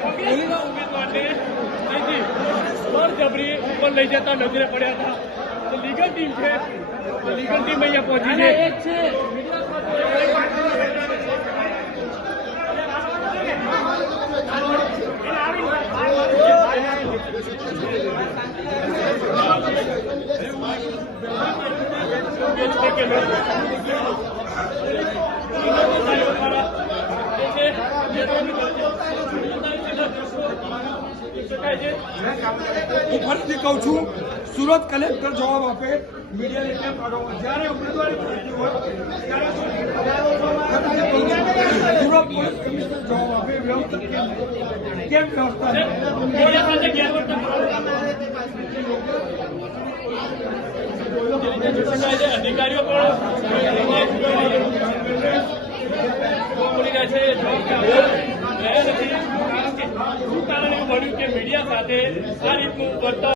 ઉમેદવારને અહીંથી બળજબરી ઉપર લઈ જતા નજરે પડ્યા હતા. લીગલ ટીમ છે, લીગલ ટીમ અહીંયા પહોંચી છે. હું ફરીથી કહું છું, સુરત કલેક્ટર જવાબ આપે, મીડિયાને કેમ કાઢો? જ્યારે ઉમેદવારી પૂરતી હોય ત્યારે સુરત પોલીસ કમિશનર જવાબ આપે, વ્યવસ્થિત કેમ વ્યવસ્થા અધિકારીઓ પણ છે. શું કારણ એવું બન્યું કે મીડિયા સાથે આ રીતનું વર્તન